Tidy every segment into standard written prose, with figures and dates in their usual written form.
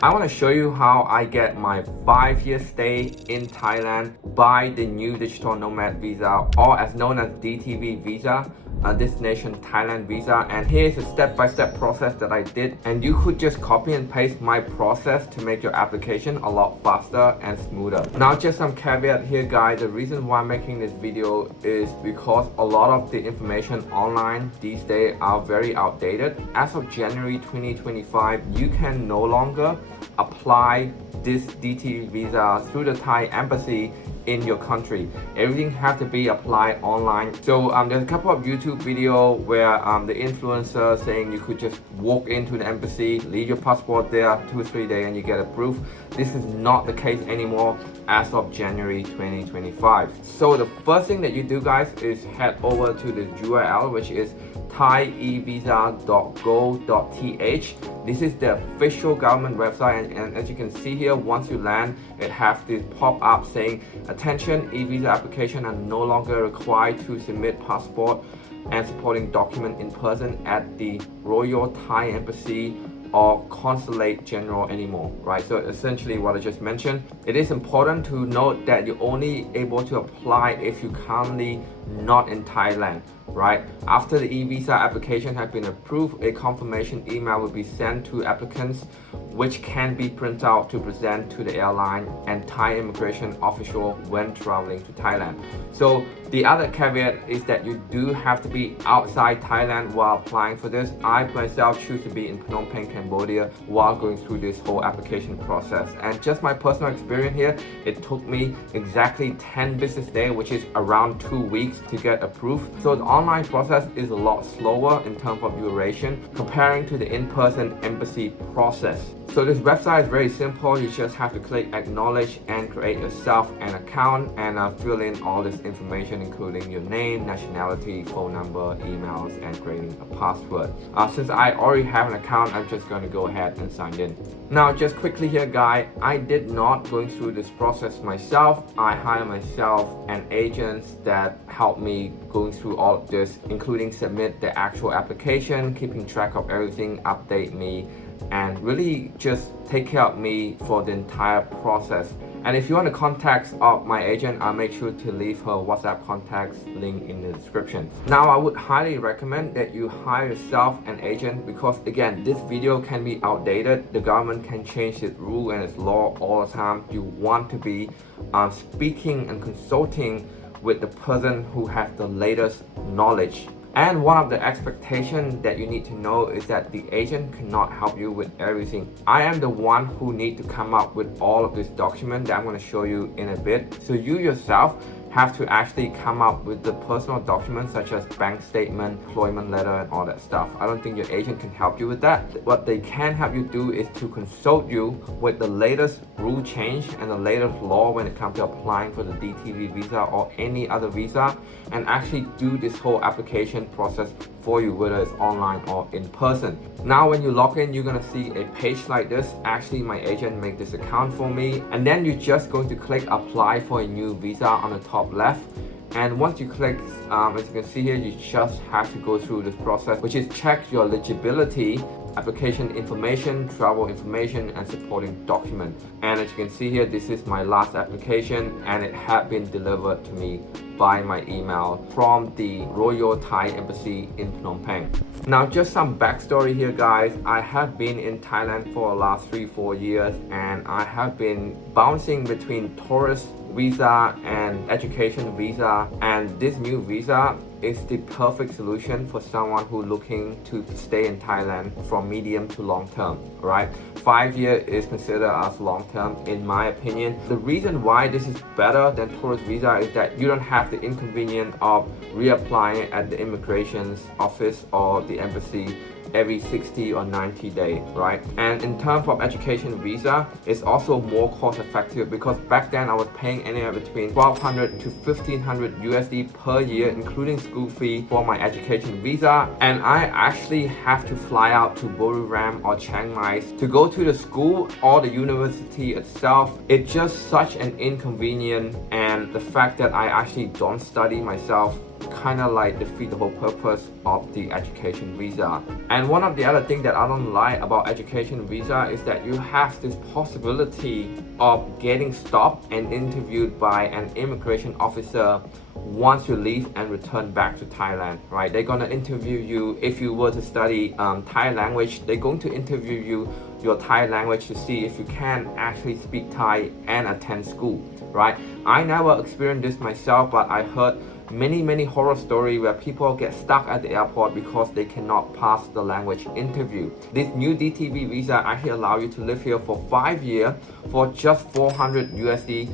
I want to show you how I get my 5-year stay in Thailand by the new digital nomad visa, or as known as DTV Visa, Destination Thailand Visa. And here's a step-by-step process that I did, and you could just copy and paste my process to make your application a lot faster and smoother. Now, just some caveat here, guys. The reason why I'm making this video is because a lot of the information online these days are very outdated. As of January 2025, you can no longer apply this DTV visa through the Thai embassy in your country. Everything has to be applied online. So there's a couple of YouTube videos where the influencer saying you could just walk into the embassy, leave your passport there 2 or 3 days and you get approved. This is not the case anymore as of January 2025. So the first thing that you do, guys, is head over to the URL, which is thaivisa.go.th. This is the official government website, and as you can see here, once you land, it has this pop-up saying, attention, e-visa application are no longer required to submit passport and supporting document in person at the Royal Thai Embassy or Consulate General anymore, right? So essentially what I just mentioned, it is important to note that you're only able to apply if you're currently not in Thailand, right? After the e-visa application has been approved, a confirmation email will be sent to applicants, which can be printed out to present to the airline and Thai immigration official when traveling to Thailand. So the other caveat is that you do have to be outside Thailand while applying for this. I myself choose to be in Phnom Penh, Cambodia while going through this whole application process. And just my personal experience here, it took me exactly 10 business days, which is around 2 weeks to get approved. So the online process is a lot slower in terms of duration comparing to the in-person embassy process. So this website is very simple. You just have to click acknowledge and create yourself an account and fill in all this information, including your name, nationality, phone number, emails, and creating a password. Since I already have an account, I'm just going to go ahead and sign in. Now, just quickly here, guys, I did not go through this process myself. I hired myself an agent that helped me going through all of this, including submit the actual application, keeping track of everything, update me, and really just take care of me for the entire process. And if you want to contact my agent, I'll make sure to leave her WhatsApp contacts link in the description. Now, I would highly recommend that you hire yourself an agent because, again, this video can be outdated. The government can change its rule and its law all the time. You want to be speaking and consulting with the person who has the latest knowledge. And one of the expectations that you need to know is that the agent cannot help you with everything. I am the one who need to come up with all of this document that I'm going to show you in a bit. So you yourself have to actually come up with the personal documents such as bank statement, employment letter, and all that stuff. I don't think your agent can help you with that. What they can help you do is to consult you with the latest rule change and the latest law when it comes to applying for the DTV visa or any other visa, and actually do this whole application process for you, whether it's online or in person. Now, when you log in, you're gonna see a page like this. Actually, my agent made this account for me, and then you're just going to click apply for a new visa on the top left. And once you click, as you can see here, you just have to go through this process, which is check your eligibility, application information, travel information, and supporting document. And as you can see here, this is my last application, and it had been delivered to me by my email from the Royal Thai Embassy in Phnom Penh. Now, just some backstory here, guys. I have been in Thailand for the last 3-4 years, and I have been bouncing between tourist visa and education visa, and this new visa is the perfect solution for someone who's looking to stay in Thailand from medium to long term, right? 5 years is considered as long term in my opinion. The reason why this is better than tourist visa is that you don't have the inconvenience of reapplying at the immigration office or the embassy every 60 or 90 days, right? And in terms of education visa, it's also more cost effective because back then I was paying anywhere between 1,200 to 1,500 USD per year, including school fee for my education visa. And I actually have to fly out to Buriram or Chiang Mai to go to the school or the university itself. It's just such an inconvenience, and the fact that I actually don't study myself kind of like defeat the whole purpose of the education visa. And one of the other things that I don't like about education visa is that you have this possibility of getting stopped and interviewed by an immigration officer once you leave and return back to Thailand, right? They're gonna interview you. If you were to study Thai language, they're going to interview you your Thai language to see if you can actually speak Thai and attend school, right? I never experienced this myself, but I heard many horror stories where people get stuck at the airport because they cannot pass the language interview. This new DTV visa actually allow you to live here for 5 years for just 400 USD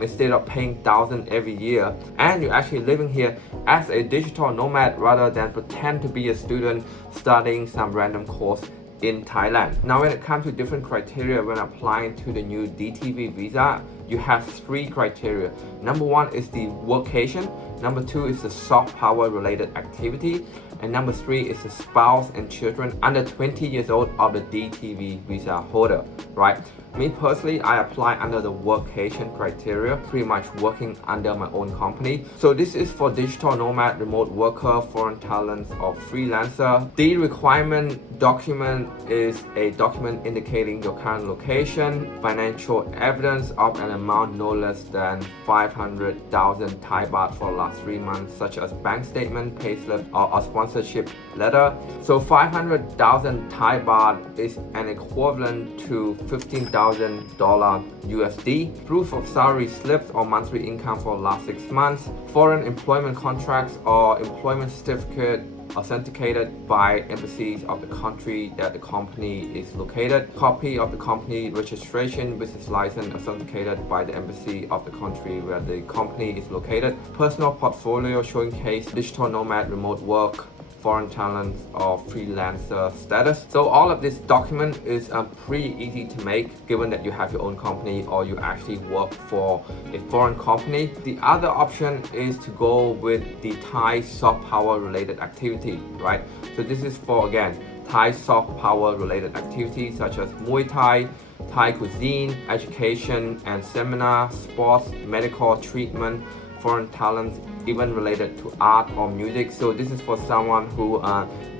instead of paying 1,000 every year, and you're actually living here as a digital nomad rather than pretend to be a student studying some random course in Thailand. Now when it comes to different criteria when applying to the new DTV visa, you have 3 criteria. Number 1 is the workation, number 2 is the soft power related activity, and number 3 is the spouse and children under 20 years old of the DTV visa holder, right? Me personally, I apply under the workation criteria, pretty much working under my own company. So this is for digital nomad, remote worker, foreign talents, or freelancer. The requirement document is a document indicating your current location, financial evidence of an amount no less than 500,000 Thai baht for the last 3 months, such as bank statement, payslip, or a sponsorship letter. So 500,000 Thai baht is an equivalent to $15,000 USD, proof of salary slips or monthly income for the last 6 months, foreign employment contracts or employment certificate authenticated by embassies of the country that the company is located, copy of the company registration, business license authenticated by the embassy of the country where the company is located, personal portfolio showing case digital nomad, remote work, foreign talent, or freelancer status. So all of this document is pretty easy to make given that you have your own company or you actually work for a foreign company. The other option is to go with the Thai soft power related activity, right? So this is for, again, Thai soft power related activities such as Muay Thai, Thai cuisine, education and seminar, sports, medical treatment, foreign talents, even related to art or music. So this is for someone who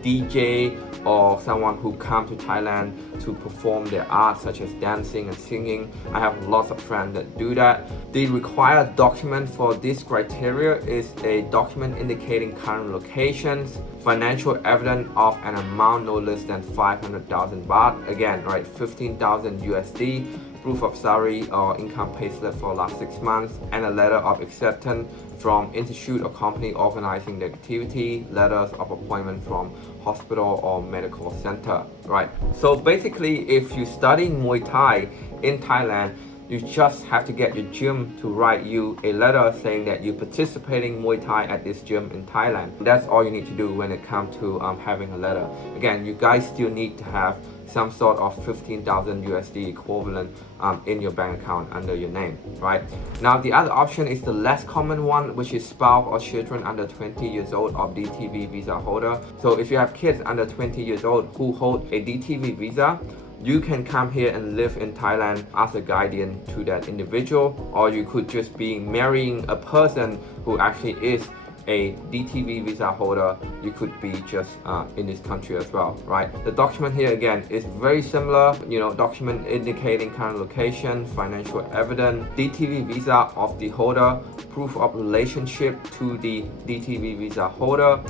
DJ or someone who come to Thailand to perform their art such as dancing and singing. I have lots of friends that do that. The required document for this criteria is a document indicating current locations, financial evidence of an amount no less than 500,000 baht, again, right, 15,000 USD, proof of salary or income payslip for last 6 months, and a letter of acceptance from institute or company organizing the activity, letters of appointment from hospital or medical center, right? So basically, if you study Muay Thai in Thailand, you just have to get your gym to write you a letter saying that you're participating Muay Thai at this gym in Thailand. That's all you need to do when it comes to having a letter. Again, you guys still need to have some sort of 15,000 USD equivalent in your bank account under your name, right? Now the other option is the less common one, which is spouse or children under 20 years old of DTV visa holder. So if you have kids under 20 years old who hold a DTV visa, you can come here and live in Thailand as a guardian to that individual, or you could just be marrying a person who actually is a DTV visa holder. You could be just in this country as well, right? The document here again is very similar, document indicating current location, financial evidence, DTV visa of the holder, proof of relationship to the DTV visa holder,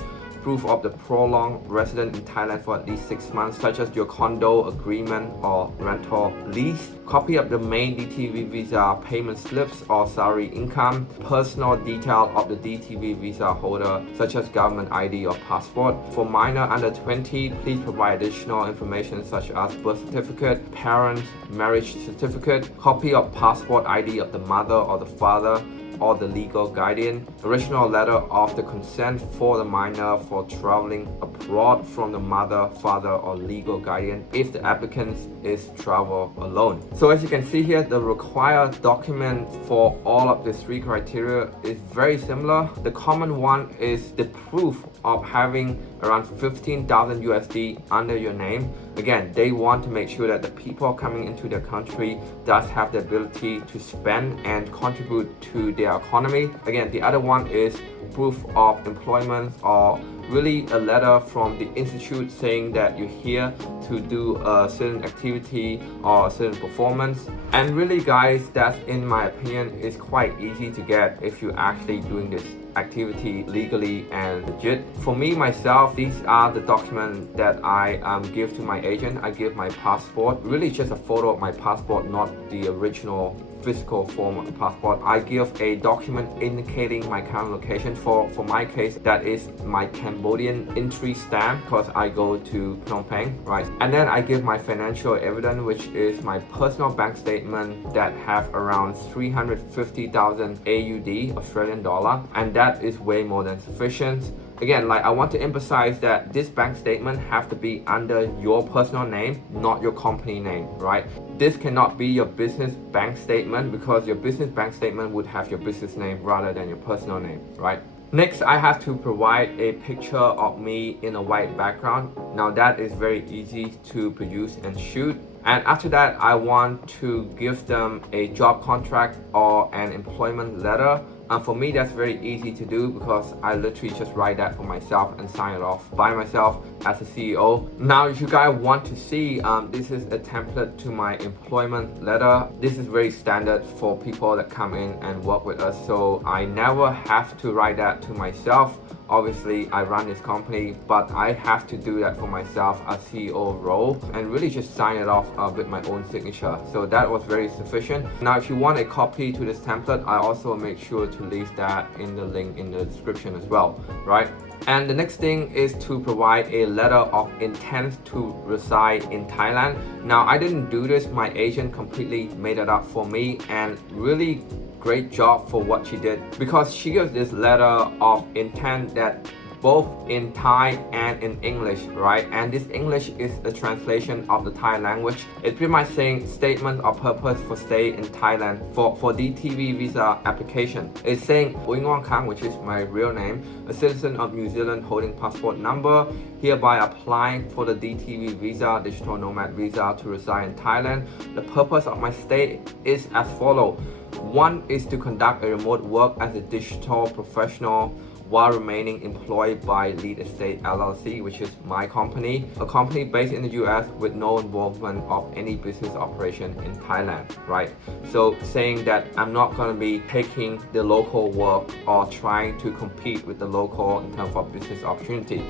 proof of the prolonged resident in Thailand for at least 6 months, such as your condo agreement or rental lease, copy of the main DTV visa payment slips or salary income, personal detail of the DTV visa holder, such as government ID or passport. For minor under 20, please provide additional information such as birth certificate, parents, marriage certificate, copy of passport ID of the mother or the father, or the legal guardian, original letter of the consent for the minor for traveling abroad from the mother, father, or legal guardian if the applicant is travel alone. So as you can see here, the required document for all of the 3 criteria is very similar. The common one is the proof of having around 15,000 USD under your name. Again, they want to make sure that the people coming into their country does have the ability to spend and contribute to their economy. Again, the other one is proof of employment, or really a letter from the institute saying that you're here to do a certain activity or a certain performance. And really guys, that's in my opinion is quite easy to get if you're actually doing this activity legally and legit. For me myself, these are the documents that I give to my agent. I give my passport, really just a photo of my passport, not the original physical form of the passport. I give a document indicating my current location. For my case, that is my Cambodian entry stamp because I go to Phnom Penh, right? And then I give my financial evidence, which is my personal bank statement that have around 350,000 AUD, Australian dollar, and that is way more than sufficient. Again, like I want to emphasize that this bank statement have to be under your personal name, not your company name, right? This cannot be your business bank statement because your business bank statement would have your business name rather than your personal name, right? Next, I have to provide a picture of me in a white background. Now that is very easy to produce and shoot. And after that, I want to give them a job contract or an employment letter. And for me, that's very easy to do because I literally just write that for myself and sign it off by myself as a CEO. Now, if you guys want to see, this is a template to my employment letter. This is very standard for people that come in and work with us. So I never have to write that to myself. Obviously, I run this company, but I have to do that for myself as CEO role and really just sign it off with my own signature. So that was very sufficient. Now, if you want a copy to this template, I also make sure to leave that in the link in the description as well, right? And the next thing is to provide a letter of intent to reside in Thailand. Now, I didn't do this. My agent completely made it up for me, and really great job for what she did, because she gives this letter of intent that both in Thai and in English, right? And this English is a translation of the Thai language. It's pretty much saying statement of purpose for stay in Thailand for DTV Visa application. It's saying Uingwang Kang, which is my real name, a citizen of New Zealand holding passport number, hereby applying for the DTV Visa, digital nomad visa, to reside in Thailand. The purpose of my stay is as follows. One is to conduct a remote work as a digital professional while remaining employed by Lead Estate LLC, which is my company, a company based in the US with no involvement of any business operation in Thailand, right? So saying that I'm not going to be taking the local work or trying to compete with the local in terms of business opportunity.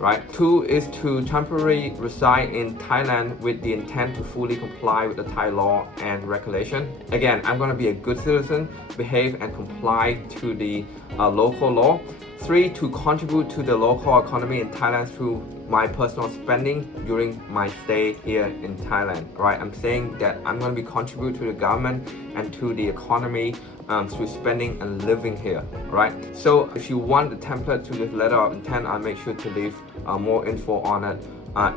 Right. 2 is to temporarily reside in Thailand with the intent to fully comply with the Thai law and regulation. Again, I'm going to be a good citizen, behave and comply to the local law. 3, to contribute to the local economy in Thailand through my personal spending during my stay here in Thailand. Right. I'm saying that I'm going to be contribute to the government and to the economy through spending and living here, right? So if you want the template to this letter of intent, I'll make sure to leave more info on it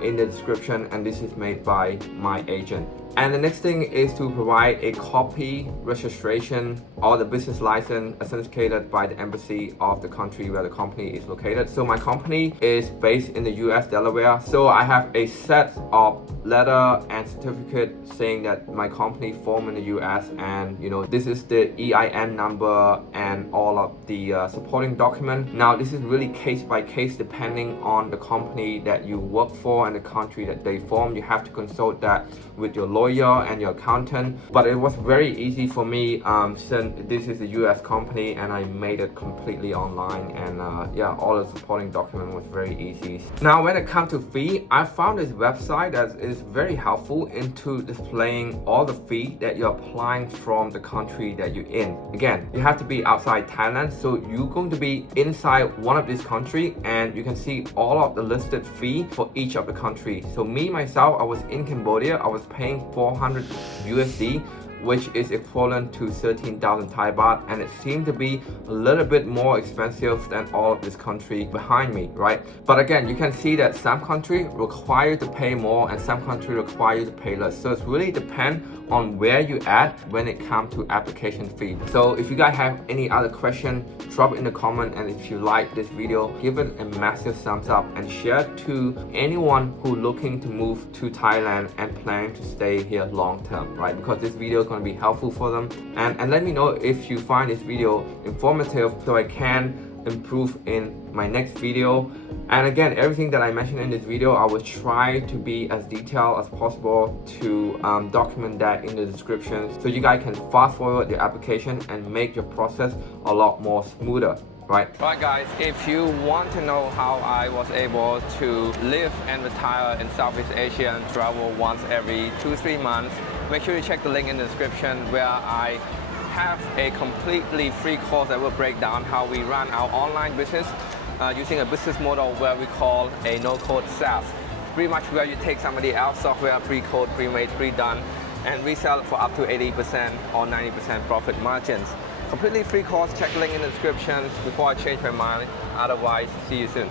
in the description, and this is made by my agent. And the next thing is to provide a copy registration or the business license authenticated by the embassy of the country where the company is located. So my company is based in the US, Delaware. So I have a set of letter and certificate saying that my company formed in the US, and this is the EIN number and all of the supporting document. Now this is really case by case depending on the company that you work for and the country that they form. You have to consult that with your lawyer and your accountant, but it was very easy for me since this is a US company and I made it completely online, and yeah, all the supporting document was very easy. Now when it comes to fee, I found this website that is very helpful into displaying all the fee that you're applying from the country that you're in. Again, you have to be outside Thailand, so you're going to be inside one of these country and you can see all of the listed fee for each of the country. So me myself, I was in Cambodia, I was paying 400 USD which is equivalent to 13,000 Thai baht, and it seemed to be a little bit more expensive than all of this country behind me, right? But again, you can see that some country require you to pay more and some country require you to pay less. So it's really depend on where you at when it comes to application fee. So if you guys have any other question, drop it in the comment, and if you like this video, give it a massive thumbs up and share it to anyone who looking to move to Thailand and plan to stay here long term, right? Because this video is going to be helpful for them. And let me know if you find this video informative so I can improve in my next video. And again, everything that I mentioned in this video, I will try to be as detailed as possible to document that in the description so you guys can fast forward your application and make your process a lot more smoother. Right guys, if you want to know how I was able to live and retire in Southeast Asia and travel once every 2-3 months, make sure you check the link in the description where I have a completely free course that will break down how we run our online business using a business model where we call a no-code SaaS. Pretty much where you take somebody else's software, pre-code, pre-made, pre-done, and resell it for up to 80% or 90% profit margins. Completely free course, check the link in the description before I change my mind. Otherwise, see you soon.